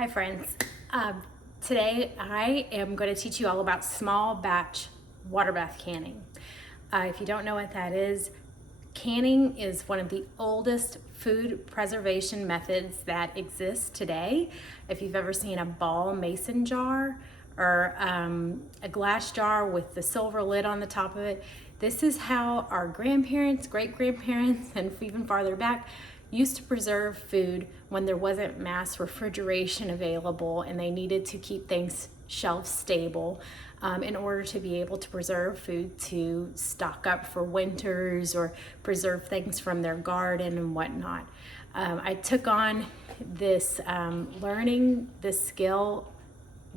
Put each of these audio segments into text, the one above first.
Hi friends. Today I am going to teach you all about small batch water bath canning. If you don't know what that is, canning is one of the oldest food preservation methods that exists today. If you've ever seen a ball mason jar or a glass jar with the silver lid on the top of it, this is how our grandparents, great-grandparents, and even farther back used to preserve food when there wasn't mass refrigeration available and they needed to keep things shelf stable in order to be able to preserve food to stock up for winters or preserve things from their garden and whatnot. I took on this learning this skill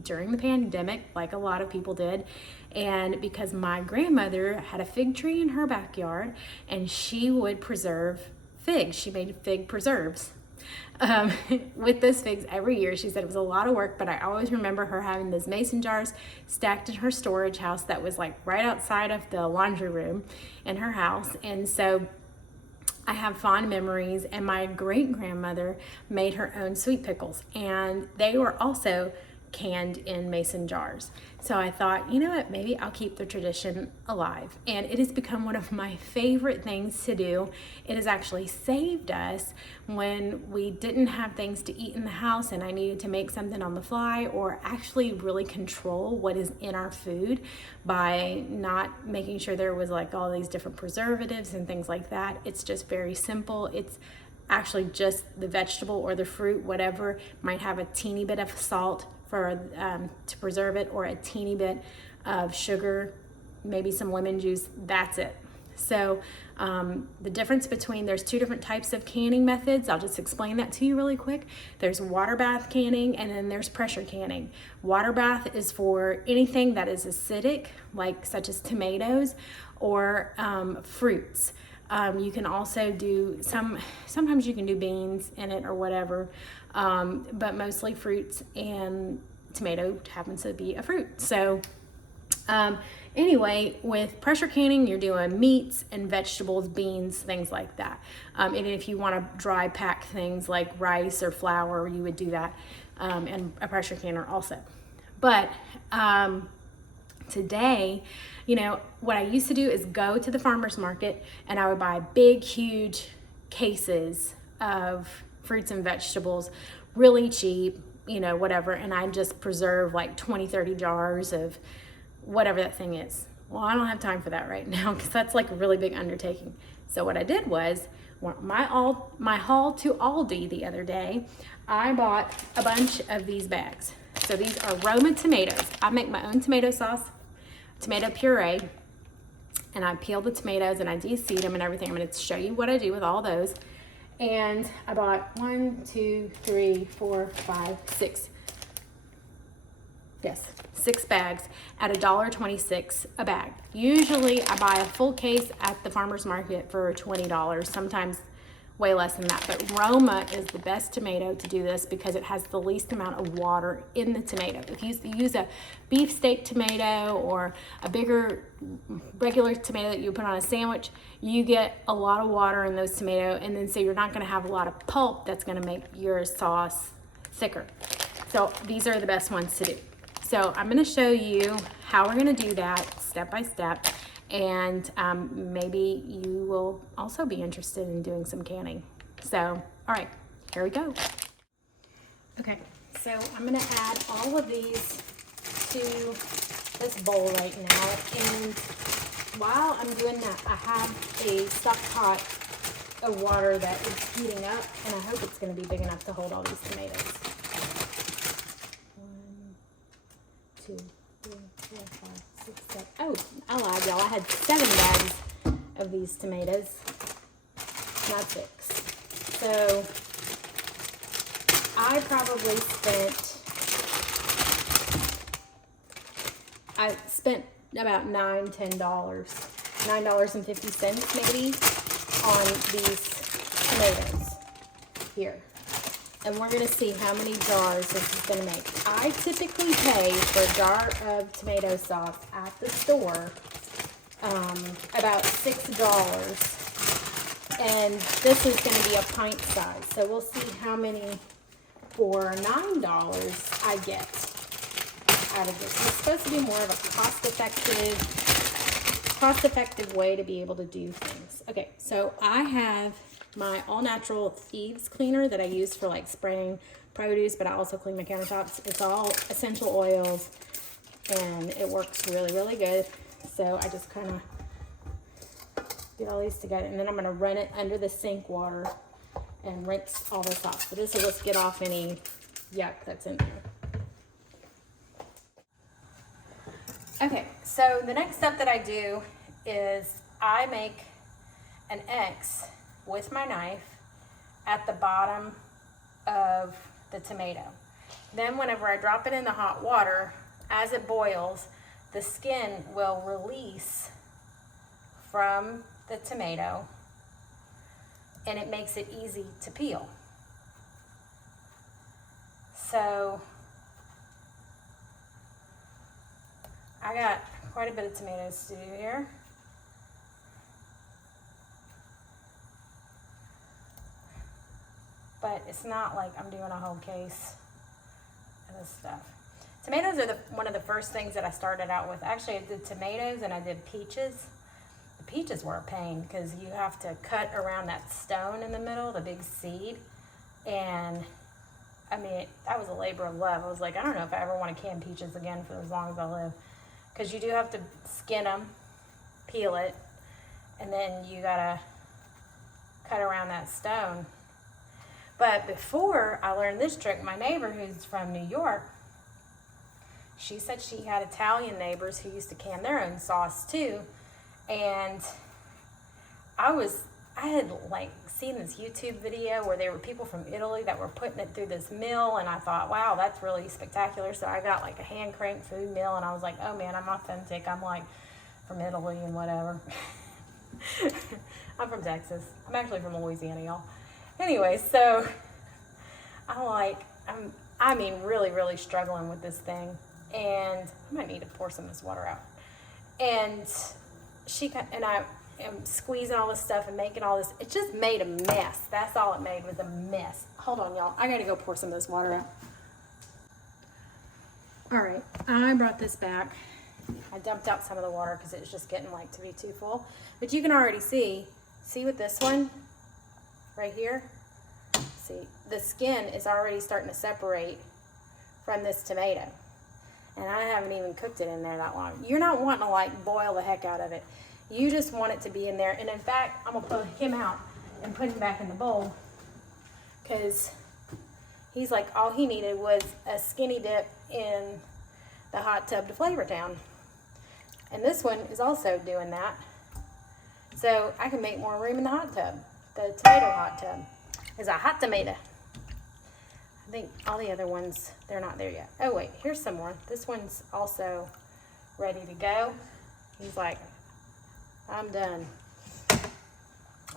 during the pandemic, like a lot of people did, and because my grandmother had a fig tree in her backyard and she would preserve figs. She made fig preserves with those figs every year. She said it was a lot of work, but I always remember her having those mason jars stacked in her storage house that was like right outside of the laundry room in her house. And so I have fond memories, and my great-grandmother made her own sweet pickles, and they were also canned in mason jars. So I thought, you know what, maybe I'll keep the tradition alive. And it has become one of my favorite things to do. It has actually saved us when we didn't have things to eat in the house and I needed to make something on the fly, or actually really control what is in our food by not making sure there was like all these different preservatives and things like that. It's just very simple. It's actually just the vegetable or the fruit, whatever, might have a teeny bit of salt for to preserve it, or a teeny bit of sugar, maybe some lemon juice. That's it. So the difference between, there's two different types of canning methods. I'll just explain that to you really quick. There's water bath canning, and then there's pressure canning. Water bath is for anything that is acidic, like such as tomatoes or fruits. You can also do sometimes you can do beans in it or whatever, but mostly fruits, and tomato happens to be a fruit. So anyway, with pressure canning, you're doing meats and vegetables, beans, things like that. And if you want to dry pack things like rice or flour, you would do that in a pressure canner also. But today, you know, what I used to do is go to the farmer's market and I would buy big, huge cases of fruits and vegetables, really cheap, you know, whatever, and I just preserve like 20, 30 jars of whatever that thing is. Well, I don't have time for that right now because that's like a really big undertaking. So what I did was, my haul to Aldi the other day, I bought a bunch of these bags. So these are Roma tomatoes. I make my own tomato sauce, tomato puree, and I peel the tomatoes and I de-seed them and everything. I'm going to show you what I do with all those. And I bought 6 bags at $1.26 a bag. Usually I buy a full case at the farmer's market for $20, sometimes way less than that. But Roma is the best tomato to do this because it has the least amount of water in the tomato. If you use a beefsteak tomato or a bigger regular tomato that you put on a sandwich, you get a lot of water in those tomatoes, and then so you're not going to have a lot of pulp that's going to make your sauce thicker. So these are the best ones to do. So I'm going to show you how we're going to do that step by step. And maybe you will also be interested in doing some canning. So, all right, here we go. Okay, so I'm gonna add all of these to this bowl right now. And while I'm doing that, I have a stock pot of water that is heating up, and I hope it's gonna be big enough to hold all these tomatoes. 1, 2, 3, 4, 5, 6, 7. Oh, I lied, y'all. I had 7 bags of these tomatoes, not 6. So I probably spent about $9.50 maybe on these tomatoes here. And we're going to see how many jars this is going to make. I typically pay for a jar of tomato sauce at the store about $6. And this is going to be a pint size. So we'll see how many for $9 I get out of this. And it's supposed to be more of a cost-effective way to be able to do things. Okay, so I have my all-natural thieves cleaner that I use for like spraying produce, but I also clean my countertops. It's all essential oils, and it works really, really good. So I just kind of get all these together, and then I'm going to run it under the sink water and rinse all this off. So this will just get off any yuck that's in there. Okay, so the next step that I do is I make an X with my knife at the bottom of the tomato. Then whenever I drop it in the hot water, as it boils, the skin will release from the tomato, and it makes it easy to peel. So I got quite a bit of tomatoes to do here. But it's not like I'm doing a whole case of this stuff. Tomatoes are one of the first things that I started out with. Actually, I did tomatoes and I did peaches. The peaches were a pain because you have to cut around that stone in the middle, the big seed. And I mean, that was a labor of love. I was like, I don't know if I ever want to can peaches again for as long as I live. Because you do have to skin them, peel it, and then you gotta cut around that stone. But before I learned this trick, my neighbor who's from New York, she said she had Italian neighbors who used to can their own sauce too. And I had like seen this YouTube video where there were people from Italy that were putting it through this mill, and I thought, wow, that's really spectacular. So I got like a hand crank food mill, and I was like, oh man, I'm authentic. I'm like from Italy and whatever. I'm from Texas. I'm actually from Louisiana, y'all. Anyway, so I mean, really, really struggling with this thing, and I might need to pour some of this water out. And I am squeezing all this stuff and making all this. It just made a mess. That's all it made, was a mess. Hold on, y'all. I gotta go pour some of this water out. All right, I brought this back. I dumped out some of the water because it was just getting like to be too full. But you can already see with this one right here, see, the skin is already starting to separate from this tomato. And I haven't even cooked it in there that long. You're not wanting to like boil the heck out of it. You just want it to be in there. And in fact, I'm gonna pull him out and put him back in the bowl, because he's like, all he needed was a skinny dip in the hot tub to Flavor Town. And this one is also doing that. So I can make more room in the hot tub. The tomato hot tub is a hot tomato. I think all the other ones, they're not there yet. Oh wait, here's some more. This one's also ready to go. He's like, I'm done.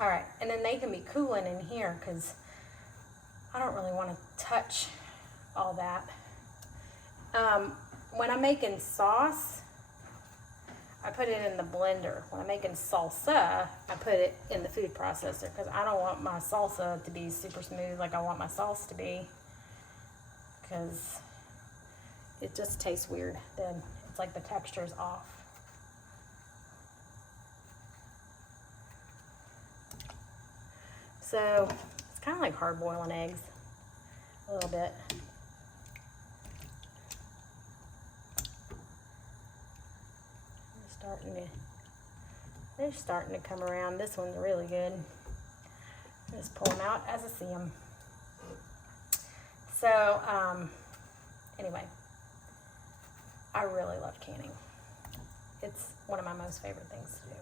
All right, and then they can be cooling in here because I don't really want to touch all that. When I'm making sauce, I put it in the blender. When I'm making salsa, I put it in the food processor because I don't want my salsa to be super smooth like I want my sauce to be, because it just tastes weird. Then it's like the texture's off. So it's kind of like hard boiling eggs a little bit. They're starting to come around. This one's really good. Just pull them out as I see them. So anyway, I really love canning. It's one of my most favorite things to do.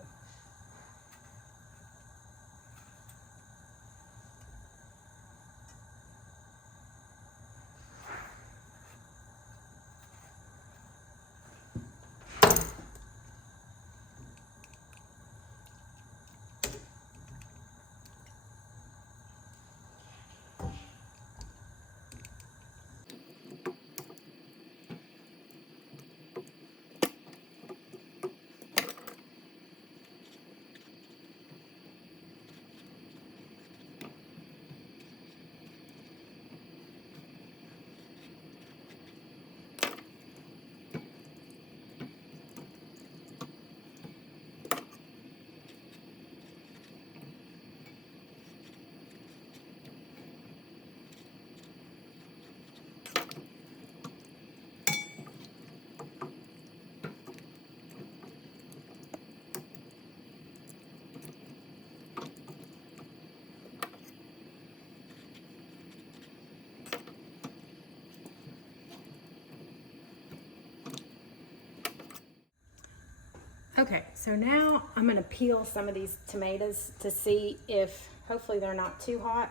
Okay, so now I'm gonna peel some of these tomatoes to see if, hopefully they're not too hot.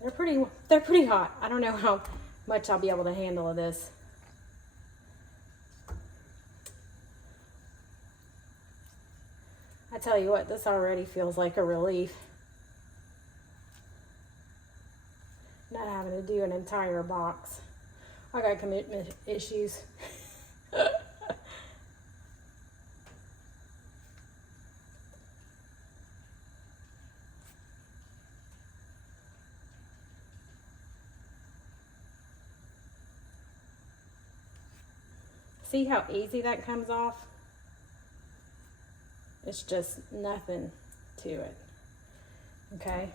They're pretty hot. I don't know how much I'll be able to handle of this. I tell you what, this already feels like a relief. Not having to do an entire box. I got commitment issues. See how easy that comes off? It's just nothing to it, okay?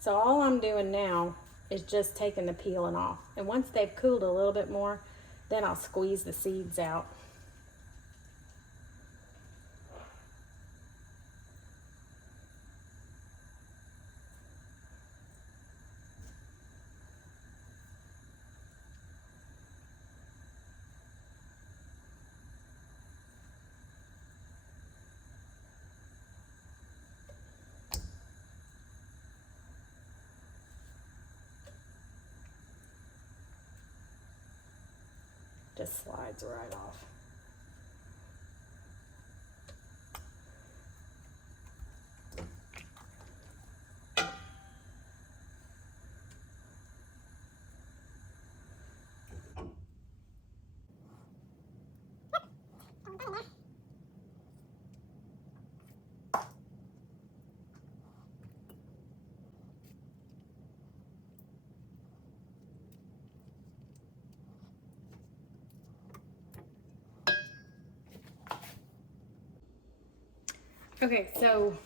So all I'm doing now is just taking the peeling off. And once they've cooled a little bit more, then I'll squeeze the seeds out. Just slides right off. Okay, so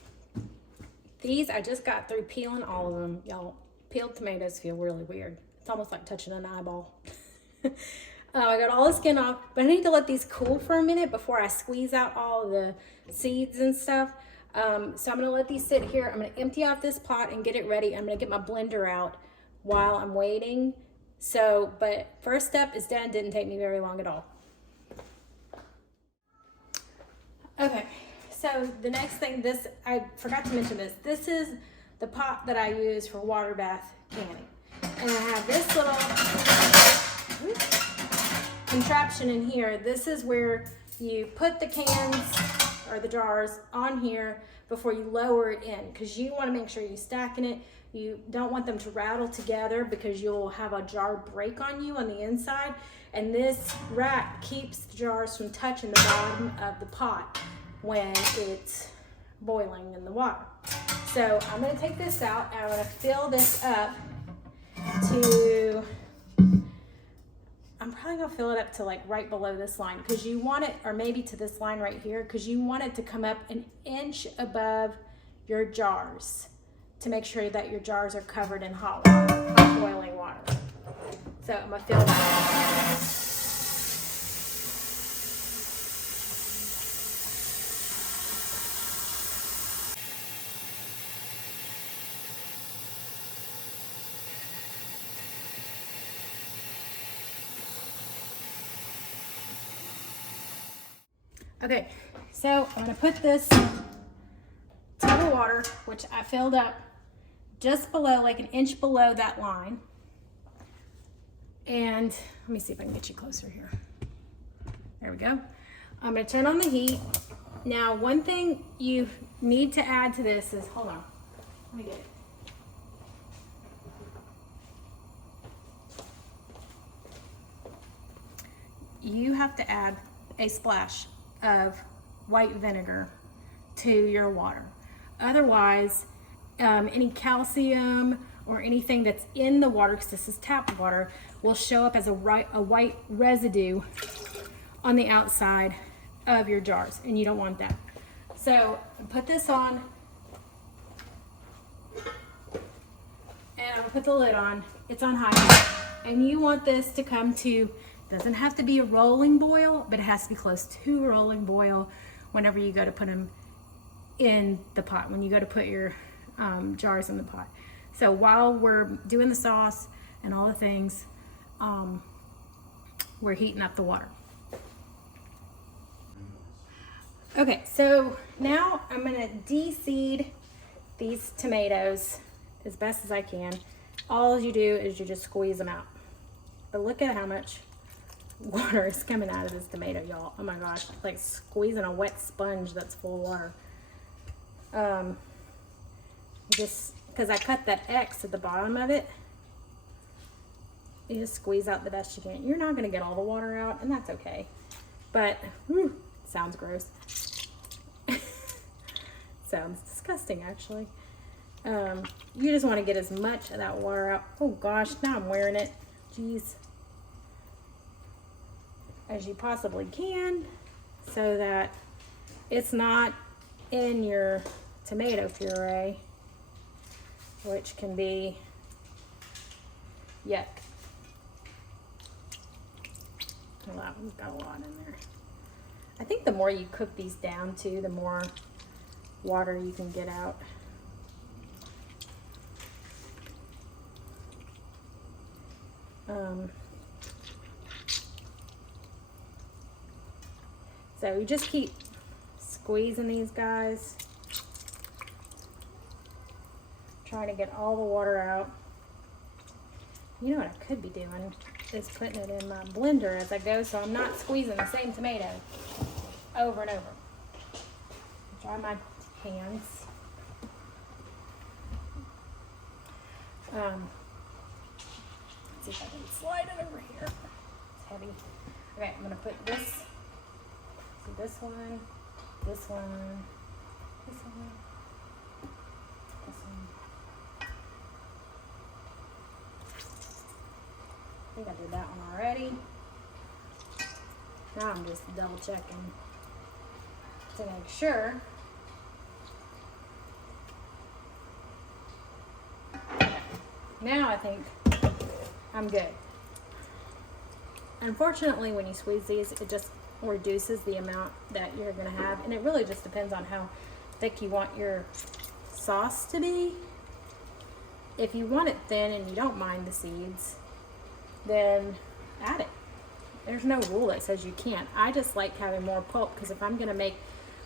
these I just got through peeling all of them. Y'all, peeled tomatoes feel really weird. It's almost like touching an eyeball. I got all the skin off, but I need to let these cool for a minute before I squeeze out all the seeds and stuff. So I'm gonna let these sit here. I'm gonna empty out this pot and get it ready. I'm gonna get my blender out while I'm waiting. So, but first step is done. Didn't take me very long at all. Okay. So the next thing, I forgot to mention this. This is the pot that I use for water bath canning. And I have this little contraption in here. This is where you put the cans or the jars on here before you lower it in, because you want to make sure you're stacking it. You don't want them to rattle together because you'll have a jar break on you on the inside. And this rack keeps the jars from touching the bottom of the pot when it's boiling in the water. So I'm gonna take this out and I'm gonna fill this up to, I'm probably gonna fill it up to like right below this line, because you want it, or maybe to this line right here, because you want it to come up an inch above your jars to make sure that your jars are covered in hot boiling water. So I'm gonna fill that up. Okay, so I'm gonna put this tub of water, which I filled up just below, like an inch below that line. And let me see if I can get you closer here. There we go. I'm gonna turn on the heat. Now, one thing you need to add to this is, hold on, let me get it. You have to add a splash of white vinegar to your water. Otherwise, any calcium or anything that's in the water, because this is tap water, will show up as a white residue on the outside of your jars, and you don't want that. So put this on, and I'll put the lid on. It's on high, and you want this to come to, doesn't have to be a rolling boil, but it has to be close to a rolling boil whenever you go to put them in the pot, when you go to put your jars in the pot. So while we're doing the sauce and all the things, we're heating up the water. Okay, so now I'm gonna de-seed these tomatoes as best as I can. All you do is you just squeeze them out. But look at how much water is coming out of this tomato, y'all. Oh my gosh, it's like squeezing a wet sponge that's full of water. Just because I cut that X at the bottom of it, you just squeeze out the best you can. You're not gonna get all the water out, and that's okay. But, whew, sounds gross. Sounds disgusting, actually. You just want to get as much of that water out. Oh gosh, now I'm wearing it. Jeez. As you possibly can, so that it's not in your tomato puree, which can be yuck. Well, we've got a lot in there. I think the more you cook these down too, the more water you can get out. So you just keep squeezing these guys, trying to get all the water out. You know what I could be doing is putting it in my blender as I go, so I'm not squeezing the same tomato over and over. Dry my hands. Let's see if I can slide it over here. It's heavy. Okay, I'm gonna put this. So this one, this one, this one, this one. I think I did that one already. Now I'm just double checking to make sure. Okay. Now I think I'm good. Unfortunately, when you squeeze these, it just reduces the amount that you're going to have, and it really just depends on how thick you want your sauce to be. If you want it thin and you don't mind the seeds, then add it. There's no rule that says you can't. I just like having more pulp, because if I'm going to make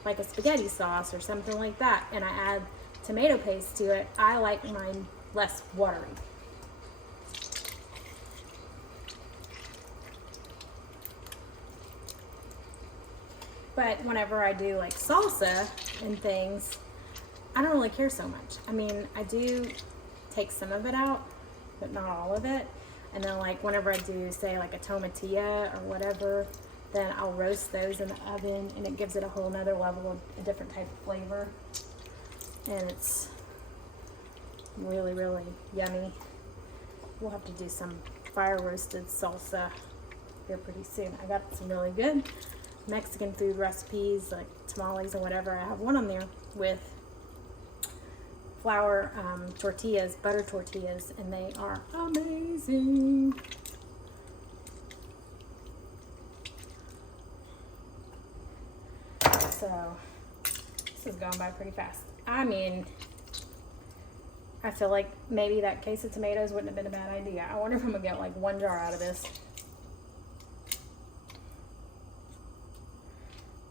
like a spaghetti sauce or something like that and I add tomato paste to it, I like mine less watery. But whenever I do like salsa and things, I don't really care so much. I mean, I do take some of it out, but not all of it. And then like whenever I do say like a tomatilla or whatever, then I'll roast those in the oven, and it gives it a whole nother level of a different type of flavor. And it's really, really yummy. We'll have to do some fire roasted salsa here pretty soon. I got some really good Mexican food recipes like tamales and whatever. I have one on there with flour tortillas, butter tortillas, and they are amazing. So this is going by pretty fast. I mean, I feel like maybe that case of tomatoes wouldn't have been a bad idea. I wonder if I'm gonna get like one jar out of this.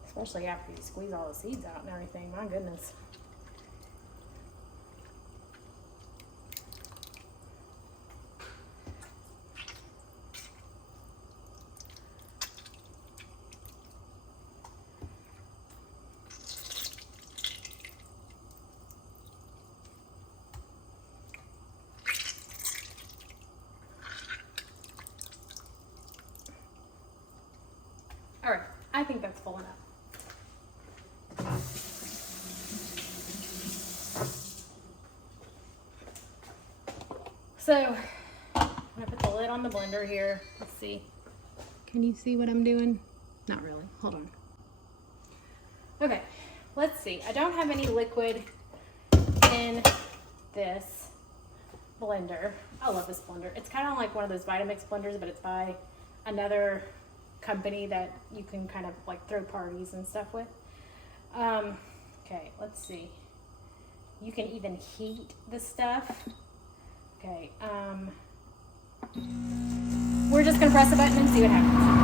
Especially after you squeeze all the seeds out and everything. My goodness. All right, I think that's full enough. So, I'm gonna put the lid on the blender here. Let's see. Can you see what I'm doing? Not really. Hold on. Okay, let's see. I don't have any liquid in this blender. I love this blender. It's kind of like one of those Vitamix blenders, but it's by another company that you can kind of like throw parties and stuff with. Okay, let's see. You can even heat the stuff. Okay, we're just gonna press a button and see what happens.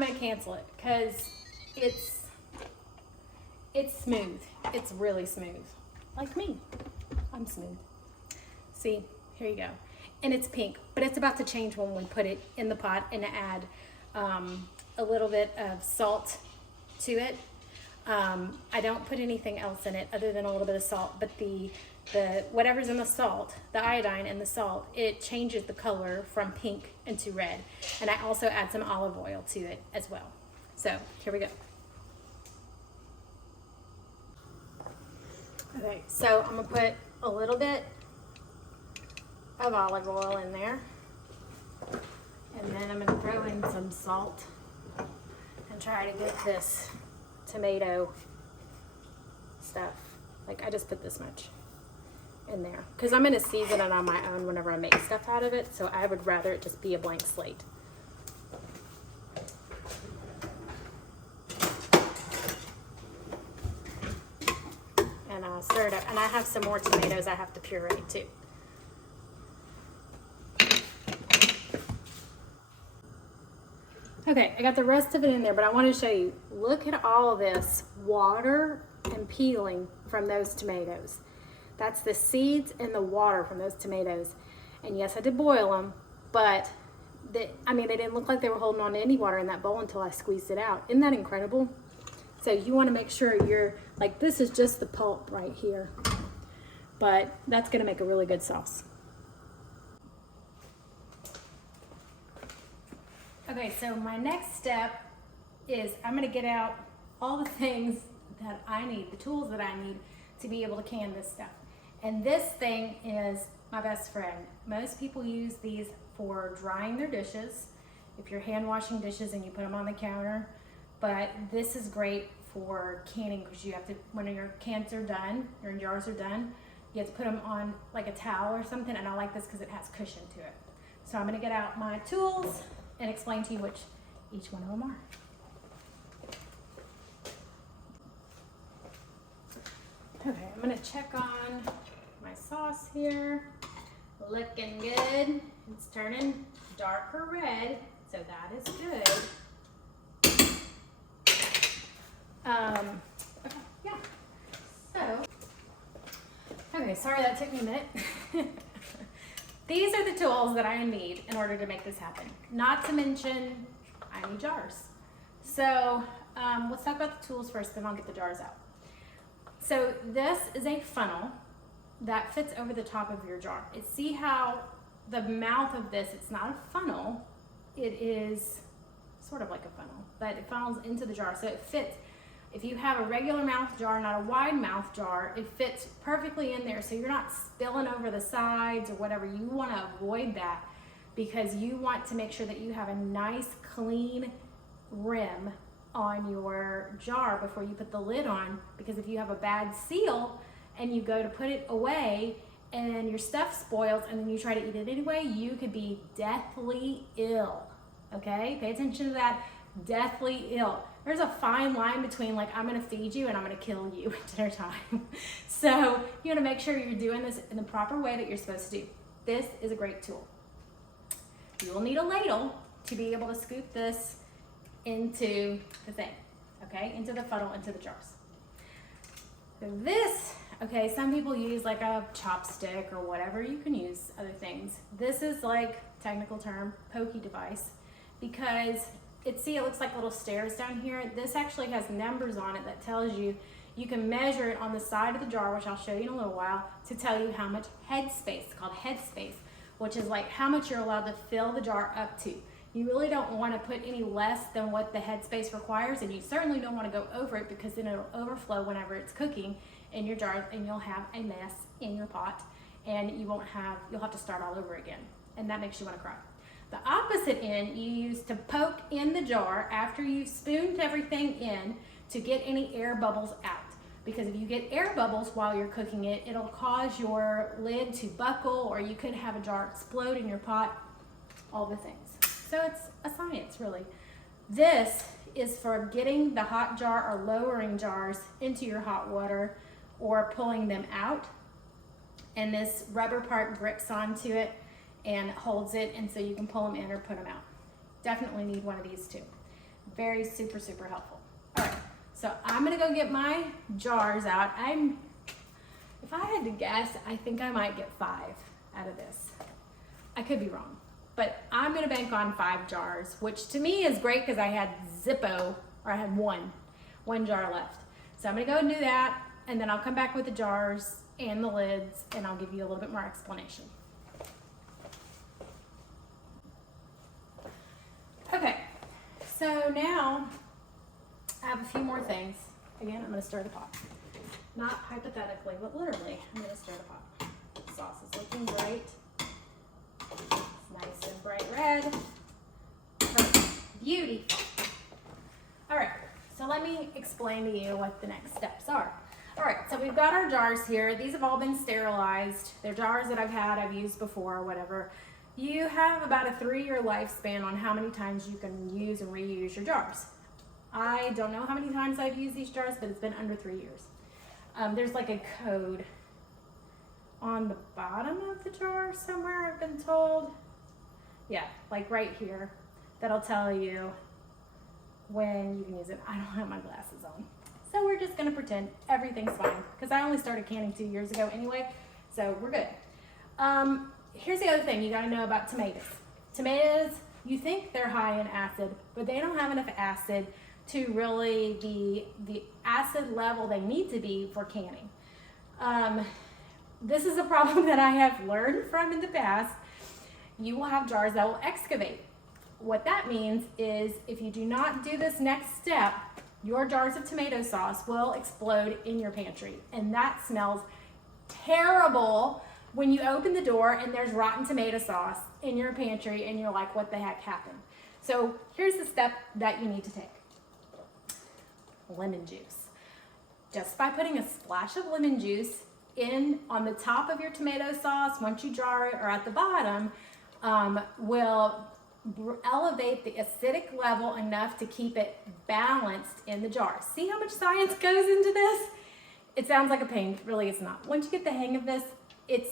I'm gonna cancel it because it's smooth. It's really smooth. Like me, I'm smooth. See, here you go. And it's pink, but it's about to change when we put it in the pot and add a little bit of salt to it. I don't put anything else in it other than a little bit of salt, but the whatever's in the salt, the iodine in the salt, it changes the color from pink into red. And I also add some olive oil to it as well. So here we go. Okay, so I'm gonna put a little bit of olive oil in there, and then I'm gonna throw in some salt and try to get this tomato stuff. Like, I just put this much in there because I'm gonna season it on my own whenever I make stuff out of it, so I would rather it just be a blank slate. And I'll stir it up, and I have some more tomatoes I have to puree too. Okay, I got the rest of it in there, but I want to show you, look at all of this water and peeling from those tomatoes. That's the seeds and the water from those tomatoes. And yes, I did boil them, but they didn't look like they were holding on to any water in that bowl until I squeezed it out. Isn't that incredible? So you want to make sure you're, like, this is just the pulp right here, but that's going to make a really good sauce. Okay, so my next step is I'm gonna get out all the things that I need, the tools that I need to be able to can this stuff. And this thing is my best friend. Most people use these for drying their dishes, if you're hand washing dishes and you put them on the counter, but this is great for canning because you have to, when your cans are done, your jars are done, you have to put them on like a towel or something, and I like this because it has cushion to it. So I'm gonna get out my tools and explain to you which each one of them are. Okay, I'm gonna check on my sauce here. Looking good. It's turning darker red, so that is good. Okay, yeah. So, okay, sorry that took me a minute. These are the tools that I need in order to make this happen. Not to mention, I need jars. So let's talk about the tools first, then I'll get the jars out. So this is a funnel that fits over the top of your jar. See how the mouth of this, it's not a funnel, it is sort of like a funnel, but it funnels into the jar, so it fits. If you have a regular mouth jar, not a wide mouth jar, it fits perfectly in there, so you're not spilling over the sides or whatever. You want to avoid that because you want to make sure that you have a nice clean rim on your jar before you put the lid on, because if you have a bad seal and you go to put it away and your stuff spoils and then you try to eat it anyway, you could be deathly ill. Okay, pay attention to that. Deathly ill. There's a fine line between, like, I'm gonna feed you and I'm gonna kill you at dinner time. So you wanna make sure you're doing this in the proper way that you're supposed to do. This is a great tool. You will need a ladle to be able to scoop this into the thing, okay? Into the funnel, into the jars. So this, okay, some people use like a chopstick or whatever. You can use other things. This is, like, technical term, pokey device, because it looks like little stairs down here. This actually has numbers on it that tells you, you can measure it on the side of the jar, which I'll show you in a little while, to tell you how much head space, it's called head space, which is like how much you're allowed to fill the jar up to. You really don't want to put any less than what the head space requires, and you certainly don't want to go over it, because then it'll overflow whenever it's cooking in your jar and you'll have a mess in your pot, and you'll have to start all over again, and that makes you want to cry. The opposite end you use to poke in the jar after you've spooned everything in to get any air bubbles out. Because if you get air bubbles while you're cooking it, it'll cause your lid to buckle, or you could have a jar explode in your pot, all the things. So it's a science, really. This is for getting the hot jar or lowering jars into your hot water or pulling them out. And this rubber part grips onto it and holds it, and so you can pull them in or put them out. Definitely need one of these too. Very super helpful. All right, so I'm gonna go get my jars out. If I had to guess, I think I might get 5 out of this. I could be wrong, but I'm gonna bank on 5 jars, which to me is great because I had I had one jar left. So I'm gonna go and do that, and then I'll come back with the jars and the lids, and I'll give you a little bit more explanation. Okay, so now I have a few more things. Again, I'm gonna stir the pot. Not hypothetically, but literally, I'm gonna stir the pot. The sauce is looking great. It's nice and bright red. Perfect. Beauty. All right, so let me explain to you what the next steps are. All right, so we've got our jars here. These have all been sterilized. They're jars that I've used before or whatever. You have about a 3-year lifespan on how many times you can use and reuse your jars. I don't know how many times I've used these jars, but it's been under 3 years. There's like a code on the bottom of the jar somewhere, I've been told. Yeah, like right here, that'll tell you when you can use it. I don't have my glasses on. So we're just gonna pretend everything's fine, because I only started canning 2 years ago anyway, so we're good. Here's the other thing you gotta know about tomatoes. Tomatoes, you think they're high in acid, but they don't have enough acid to really be the acid level they need to be for canning. This is a problem that I have learned from in the past. You will have jars that will excavate. What that means is if you do not do this next step, your jars of tomato sauce will explode in your pantry, and that smells terrible when you open the door and there's rotten tomato sauce in your pantry and you're like, what the heck happened? So here's the step that you need to take. Lemon juice. Just by putting a splash of lemon juice in on the top of your tomato sauce, once you jar it, or at the bottom, will elevate the acidic level enough to keep it balanced in the jar. See how much science goes into this? It sounds like a pain, really it's not. Once you get the hang of this, it's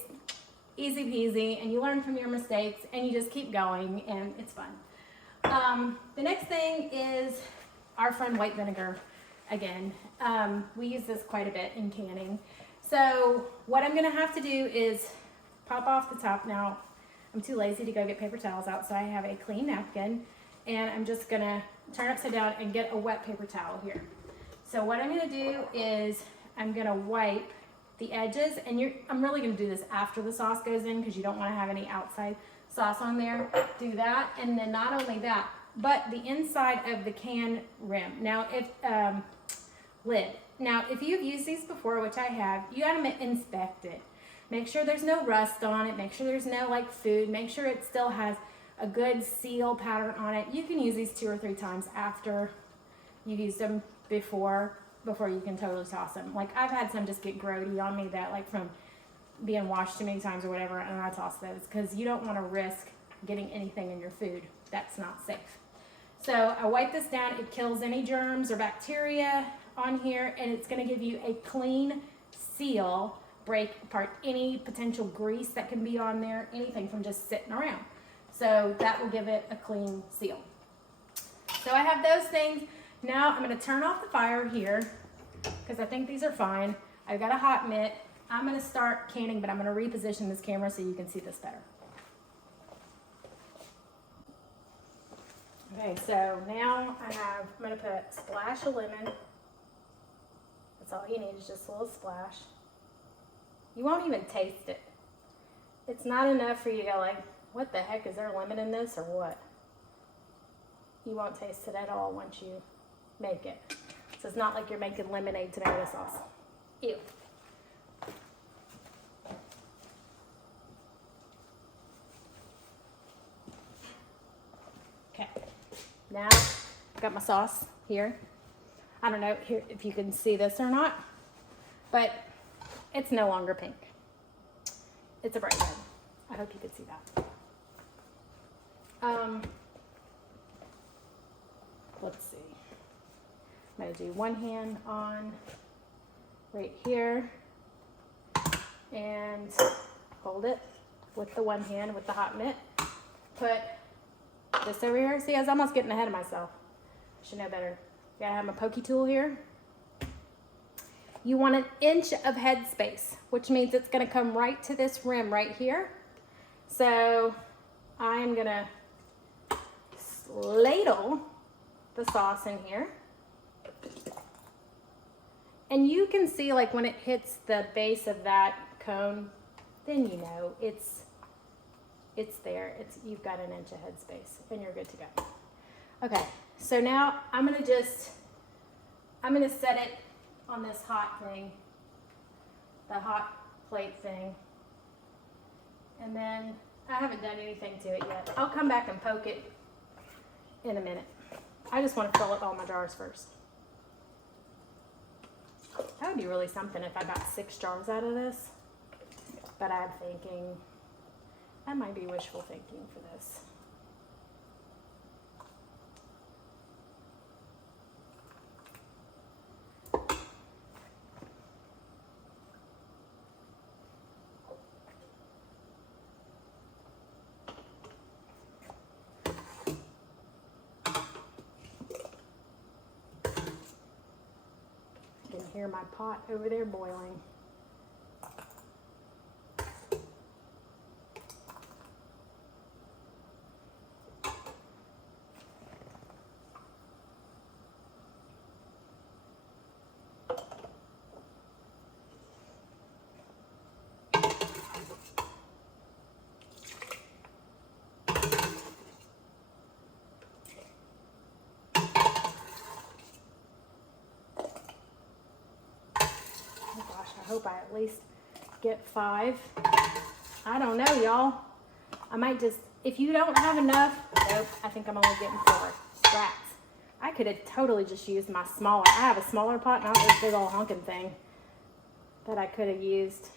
easy peasy, and you learn from your mistakes, and you just keep going, and it's fun. The next thing is our friend white vinegar. Again, we use this quite a bit in canning. So what I'm gonna have to do is pop off the top. Now, I'm too lazy to go get paper towels out, so I have a clean napkin, and I'm just gonna turn upside down and get a wet paper towel here. So what I'm gonna do is I'm gonna wipe the edges, and I'm really gonna do this after the sauce goes in because you don't wanna have any outside sauce on there. Do that, and then not only that, but the inside of the can rim. Now, lid. Now, if you've used these before, which I have, you gotta inspect it. Make sure there's no rust on it. Make sure there's no like food. Make sure it still has a good seal pattern on it. You can use these 2 or 3 times after you've used them before you can totally toss them. Like I've had some just get grody on me that like from being washed too many times or whatever, and I toss those because you don't want to risk getting anything in your food. That's not safe. So I wipe this down. It kills any germs or bacteria on here, and it's going to give you a clean seal, break apart any potential grease that can be on there, anything from just sitting around. So that will give it a clean seal. So I have those things. Now I'm going to turn off the fire here because I think these are fine. I've got a hot mitt. I'm going to start canning, but I'm going to reposition this camera so you can see this better. Okay, so now I'm going to put a splash of lemon. That's all you need is just a little splash. You won't even taste it. It's not enough for you to go like, what the heck, is there lemon in this or what? You won't taste it at all once you make it. So it's not like you're making lemonade tomato sauce. Ew. Okay, now I've got my sauce here. I don't know here if you can see this or not, but it's no longer pink. It's a bright red. I hope you could see that. Let's see. I'm going to do one hand on right here and hold it with the one hand with the hot mitt. Put this over here. See, I was almost getting ahead of myself. Should know better. Gotta have my pokey tool here. You want an inch of head space, which means it's gonna come right to this rim right here. So I'm gonna ladle the sauce in here. And you can see, like, when it hits the base of that cone, then you know it's there. You've got an inch of head space and you're good to go. Okay, so now I'm gonna set it on this hot thing, the hot plate thing. And then I haven't done anything to it yet. I'll come back and poke it in a minute. I just want to fill up all my jars first. That would be really something if I got 6 jars out of this. But I'm thinking, that might be wishful thinking for this. Hear my pot over there boiling. I hope I at least get 5. I don't know, y'all. I might just, if you don't have enough, nope, I think I'm only getting 4. Rats. I could have totally just used my smaller, I have a smaller pot, not this big old honking thing that I could have used.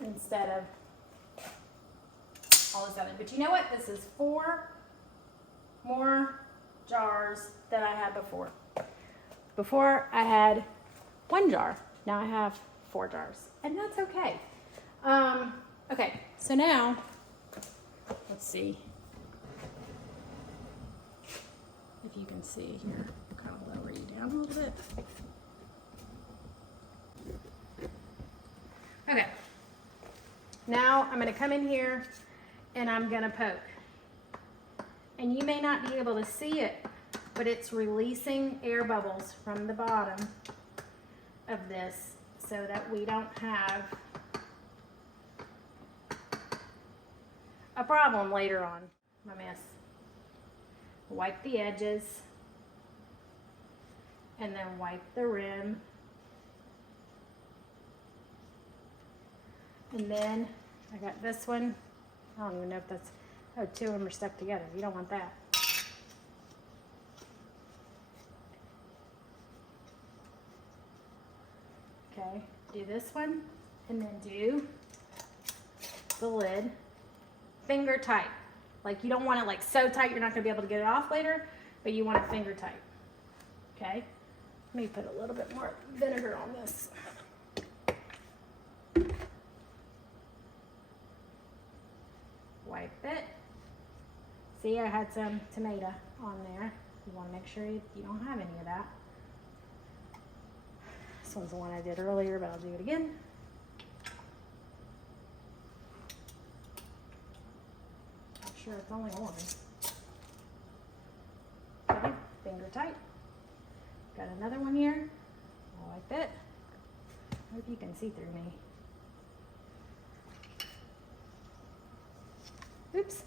Instead of all this other. But you know what? This is 4 more jars than I had before. Before I had 1 jar. Now I have 4 jars, and that's okay. Okay, so now let's see if you can see here. I'll kind of lower you down a little bit. Okay, now I'm going to come in here and I'm going to poke. And you may not be able to see it, but it's releasing air bubbles from the bottom of this so that we don't have a problem later on. My mess. Wipe the edges and then wipe the rim. And then I got this one. I don't even know if that's, oh, 2 of them are stuck together. You don't want that. Okay, do this one and then do the lid finger tight. Like, you don't want it like so tight you're not going to be able to get it off later, but you want it finger tight. Okay, let me put a little bit more vinegar on this. Wipe it. See, I had some tomato on there. You want to make sure you don't have any of that. This one's the one I did earlier, but I'll do it again. I'm sure it's only one. Okay, finger tight. Got another one here. I'll wipe it. I hope you can see through me. Oops.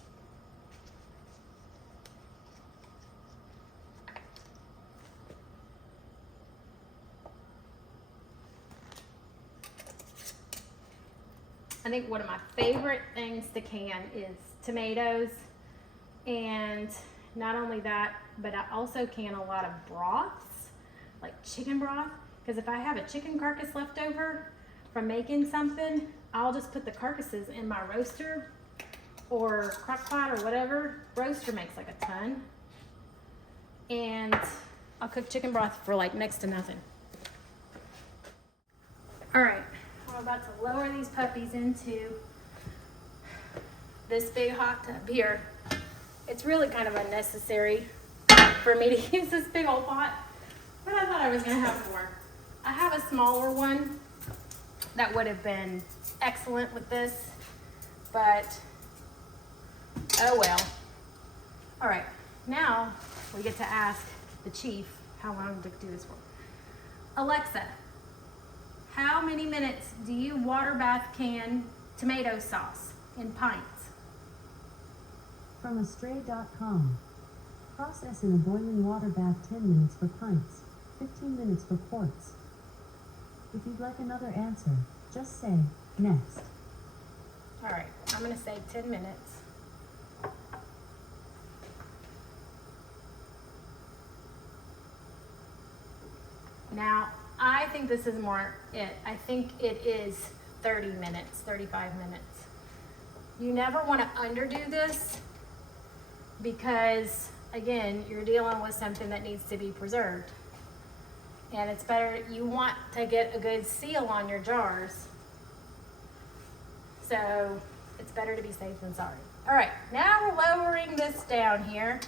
I think one of my favorite things to can is tomatoes, and not only that, but I also can a lot of broths, like chicken broth, because if I have a chicken carcass left over from making something, I'll just put the carcasses in my roaster or crock pot or whatever. Roaster makes like a ton, and I'll cook chicken broth for like next to nothing. All right, I'm about to lower these puppies into this big hot tub here. It's really kind of unnecessary for me to use this big old pot, but I thought I was gonna have more. I have a smaller one that would have been excellent with this, but oh well. All right, now we get to ask the chief how long to do this for. Alexa, how many minutes do you water bath can tomato sauce in pints? From astray.com. Process in a boiling water bath 10 minutes for pints, 15 minutes for quarts. If you'd like another answer, just say next. All right, I'm gonna say 10 minutes. Now, I think this is more it. I think it is 30 minutes, 35 minutes. You never want to underdo this because, again, you're dealing with something that needs to be preserved. And it's better, you want to get a good seal on your jars. So it's better to be safe than sorry. All right, now we're lowering this down here.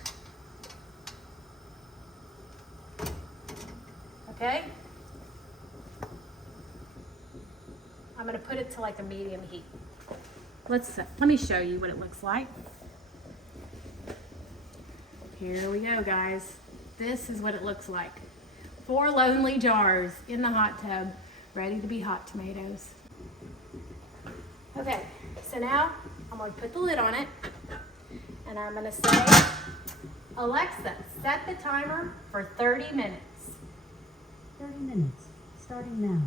Okay? I'm gonna put it to like a medium heat. Let me show you what it looks like. Here we go, guys. This is what it looks like. 4 lonely jars in the hot tub, ready to be hot tomatoes. Okay, so now I'm gonna put the lid on it, and I'm gonna say, Alexa, set the timer for 30 minutes. 30 minutes, starting now.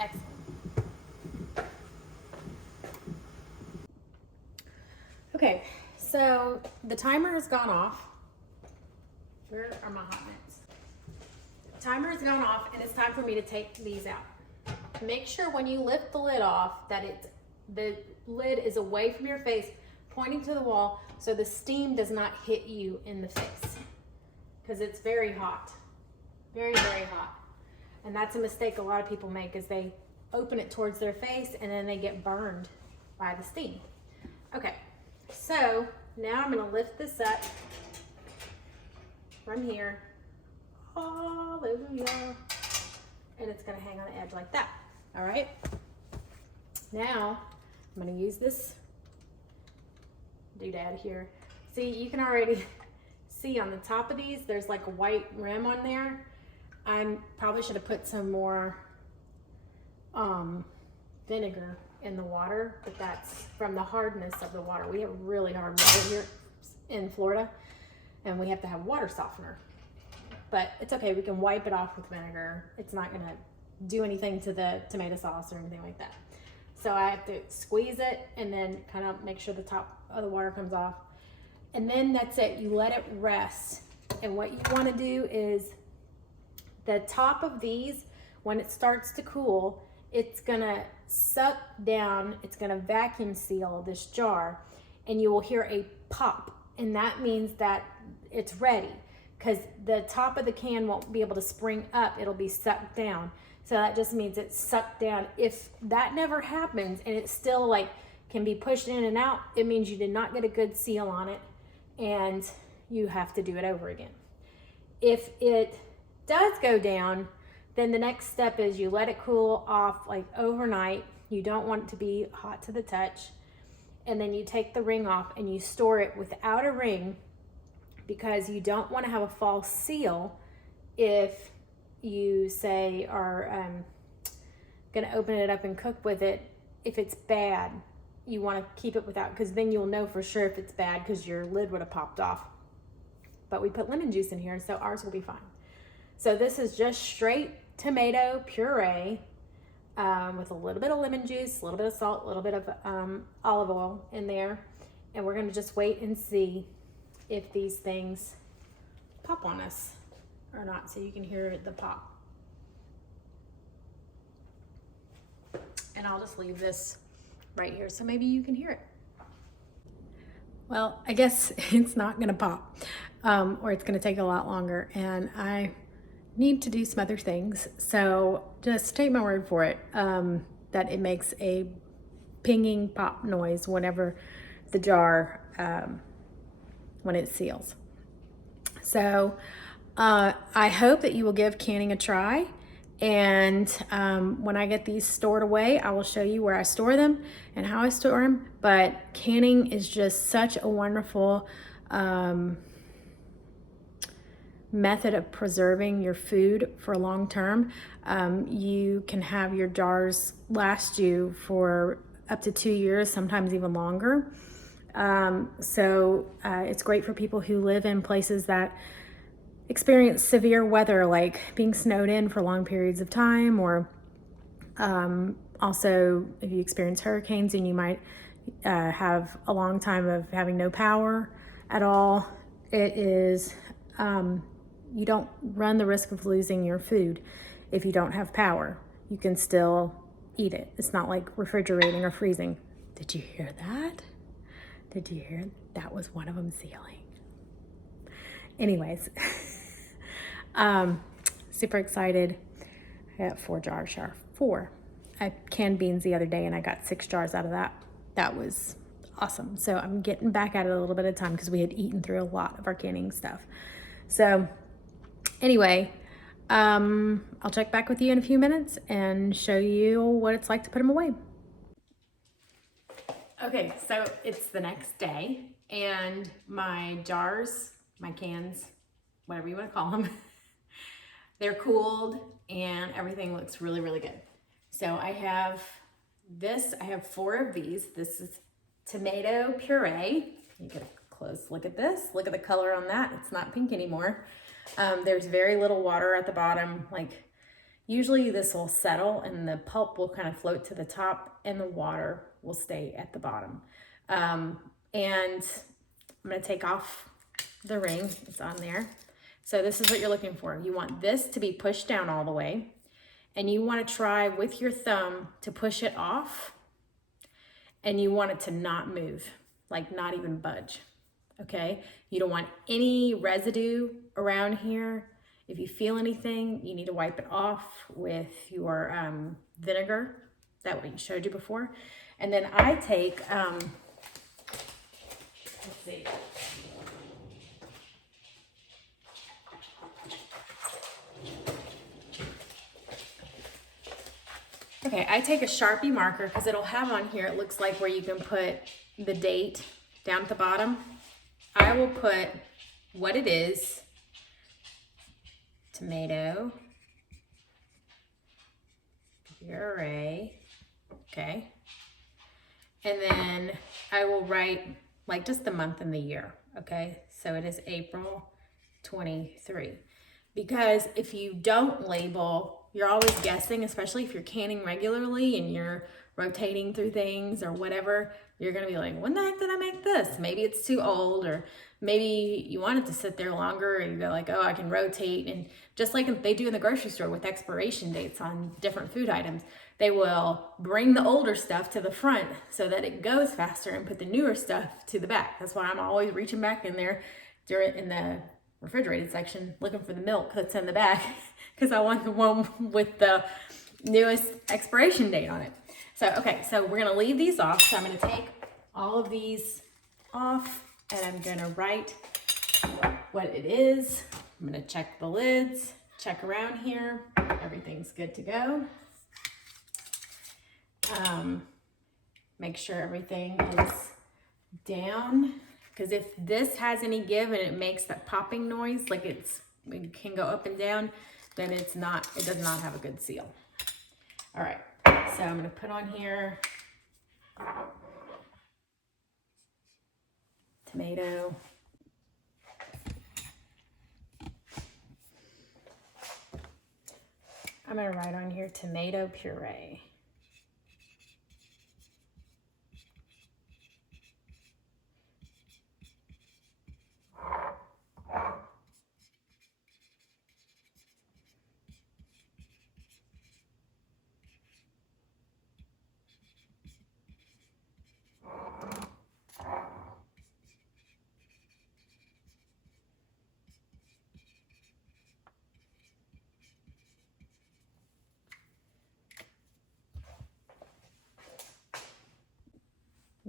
Excellent. Okay, so the timer has gone off. Where are my hot mitts? The timer has gone off, and it's time for me to take these out. Make sure when you lift the lid off that the lid is away from your face, pointing to the wall, so the steam does not hit you in the face, because it's very hot. Very, very hot. And that's a mistake a lot of people make, is they open it towards their face and then they get burned by the steam. Okay, so now I'm gonna lift this up from here all over you, and it's gonna hang on the edge like that. All right, now I'm gonna use this doodad here. See, you can already see on the top of these, there's like a white rim on there. I probably should have put some more vinegar in the water, but that's from the hardness of the water. We have really hard water here in Florida, and we have to have water softener. But it's okay, we can wipe it off with vinegar. It's not gonna do anything to the tomato sauce or anything like that. So I have to squeeze it and then kind of make sure the top of the water comes off. And then that's it, you let it rest. And what you wanna do is, the top of these, when it starts to cool, it's gonna suck down, it's gonna vacuum seal this jar, and you will hear a pop. And that means that it's ready, because the top of the can won't be able to spring up, it'll be sucked down. So that just means it's sucked down. If that never happens and it's still like can be pushed in and out, it means you did not get a good seal on it, and you have to do it over again. If it does go down, then the next step is you let it cool off like overnight. You don't want it to be hot to the touch. And then you take the ring off and you store it without a ring, because you don't want to have a false seal if you say are gonna open it up and cook with it. If it's bad, you want to keep it without, because then you'll know for sure if it's bad, because your lid would have popped off. But we put lemon juice in here, so ours will be fine. So this is just straight tomato puree with a little bit of lemon juice, a little bit of salt, a little bit of olive oil in there. And we're gonna just wait and see if these things pop on us or not, so you can hear the pop. And I'll just leave this right here so maybe you can hear it. Well, I guess it's not gonna pop, or it's gonna take a lot longer, and I need to do some other things. So just take my word for it, that it makes a pinging pop noise whenever the jar, when it seals. So I hope that you will give canning a try. And when I get these stored away, I will show you where I store them and how I store them. But canning is just such a wonderful method of preserving your food for long term. You can have your jars last you for up to 2 years, sometimes even longer. So it's great for people who live in places that experience severe weather, like being snowed in for long periods of time, or also if you experience hurricanes and you might have a long time of having no power at all. It is, you don't run the risk of losing your food if you don't have power. You can still eat it. It's not like refrigerating or freezing. Did you hear that? Did you hear? That was one of them sealing. Anyways, super excited. I got 4 jars, four. I canned beans the other day and I got 6 jars out of that. That was awesome. So I'm getting back at it a little bit of time because we had eaten through a lot of our canning stuff. So anyway, I'll check back with you in a few minutes and show you what it's like to put them away. Okay, so it's the next day and my jars, my cans, whatever you want to call them, they're cooled and everything looks really, really good. So I have 4 of these. This is tomato puree. You get a close look at this. Look at the color on that. It's not pink anymore. There's very little water at the bottom. Like usually this will settle and the pulp will kind of float to the top and the water will stay at the bottom. And I'm gonna take off the ring. It's on there. So this is what you're looking for. You want this to be pushed down all the way. And you want to try with your thumb to push it off, and you want it to not move, like not even budge, okay? You don't want any residue around here. If you feel anything, you need to wipe it off with your vinegar, that what you showed you before. And then I take, let's see. Okay, I take a Sharpie marker because it'll have on here, it looks like where you can put the date down at the bottom. I will put what it is, tomato, puree, okay. And then I will write like just the month and the year, okay? So it is April 23. Because if you don't label, you're always guessing, especially if you're canning regularly and you're rotating through things or whatever, you're gonna be like, when the heck did I make this? Maybe it's too old, or maybe you want it to sit there longer and you go like, oh, I can rotate. And just like they do in the grocery store with expiration dates on different food items, they will bring the older stuff to the front so that it goes faster and put the newer stuff to the back. That's why I'm always reaching back in there in the refrigerated section looking for the milk that's in the back because I want the one with the newest expiration date on it. So, okay, so we're gonna leave these off. So I'm gonna take all of these off and I'm gonna write what it is. I'm gonna check the lids, check around here. Everything's good to go. Make sure everything is down. Because if this has any give and it makes that popping noise, like it can go up and down, then it does not have a good seal. All right, so I'm gonna put on here tomato. I'm gonna write on here tomato puree.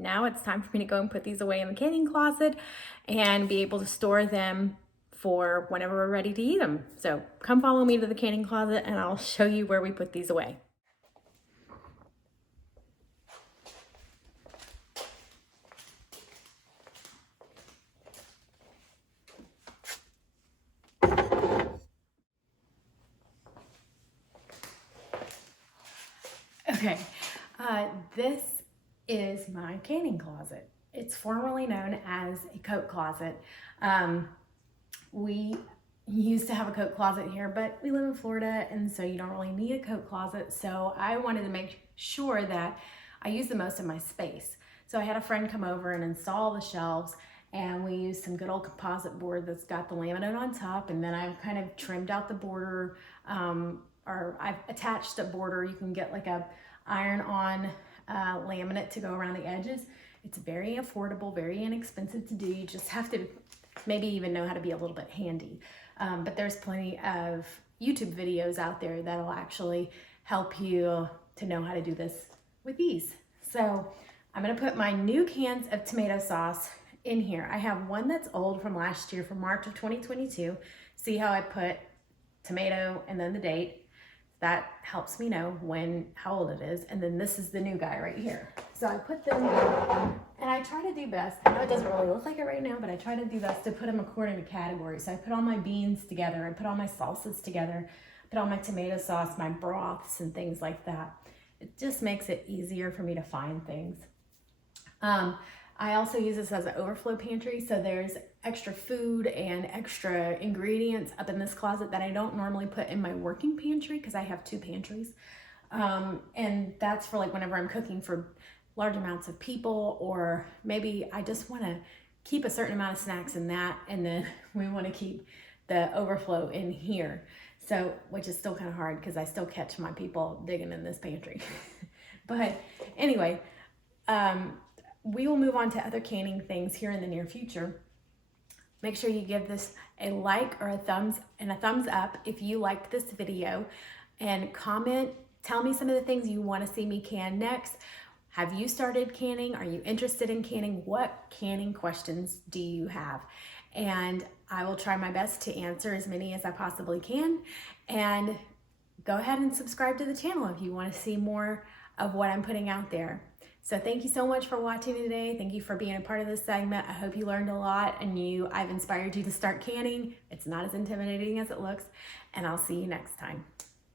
now it's time for me to go and put these away in the canning closet and be able to store them for whenever we're ready to eat them. So come follow me to the canning closet and I'll show you where we put these away. Okay, this is my canning closet. It's formerly known as a coat closet. We used to have a coat closet here, but we live in Florida and so you don't really need a coat closet. So I wanted to make sure that I use the most of my space. So I had a friend come over and install the shelves, and we used some good old composite board that's got the laminate on top, and then I've kind of trimmed out the border, or I've attached a border. You can get like a iron-on laminate to go around the edges. It's very affordable, very inexpensive to do. You just have to maybe even know how to be a little bit handy. But there's plenty of YouTube videos out there that'll actually help you to know how to do this with ease. So I'm gonna put my new cans of tomato sauce in here. I have one that's old from last year, from March of 2022. See how I put tomato and then the date? That helps me know how old it is. And then this is the new guy right here. So I put them in, and I try to do best. I know it doesn't really look like it right now, but I try to do best to put them according to categories. So I put all my beans together, I put all my salsas together, put all my tomato sauce, my broths and things like that. It just makes it easier for me to find things. I also use this as an overflow pantry, so there's extra food and extra ingredients up in this closet that I don't normally put in my working pantry because I have 2 pantries. And that's for like whenever I'm cooking for large amounts of people, or maybe I just want to keep a certain amount of snacks in that, and then we want to keep the overflow in here. So, which is still kind of hard because I still catch my people digging in this pantry. But anyway, we will move on to other canning things here in the near future. Make sure you give this a like or a thumbs up if you liked this video, and comment, tell me some of the things you want to see me can next. Have you started canning? Are you interested in canning? What canning questions do you have? And I will try my best to answer as many as I possibly can. And go ahead and subscribe to the channel if you want to see more of what I'm putting out there. So thank you so much for watching today. Thank you for being a part of this segment. I hope you learned a lot and I've inspired you to start canning. It's not as intimidating as it looks, and I'll see you next time.